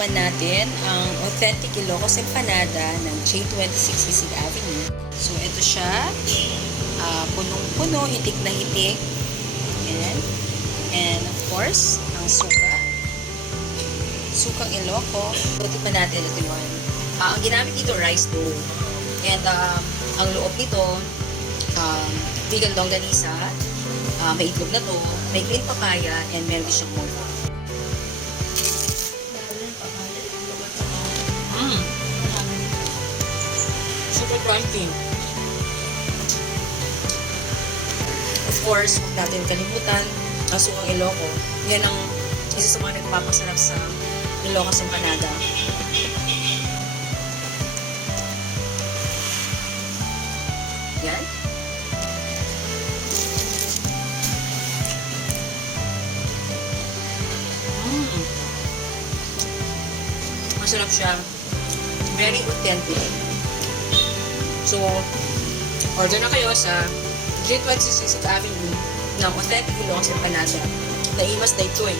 Tikman natin ang authentic Ilocos Empanada ng J26 Sisig Avenue. So, ito siya. Punong-puno, hitik na hitik. Ayan. And of course, ang suka. Sukang Iloco. So, tikman natin ito yun. Ang ginamit dito, rice dough. And ang loob nito, vegan longganisa. May itlog na to, may green papaya, and meron din siyang mocha. Super crunchy. Of course, huwag natin kalimutan ang sukang Iloco. Yan ang isa sa mga nagpapasarap sa Ilocos Empanada. Yan. Masarap siya. Very authentic. So, order na kayo sa J26 Avenue ng authentic Ilocos Empanada. Naimas na ito eh.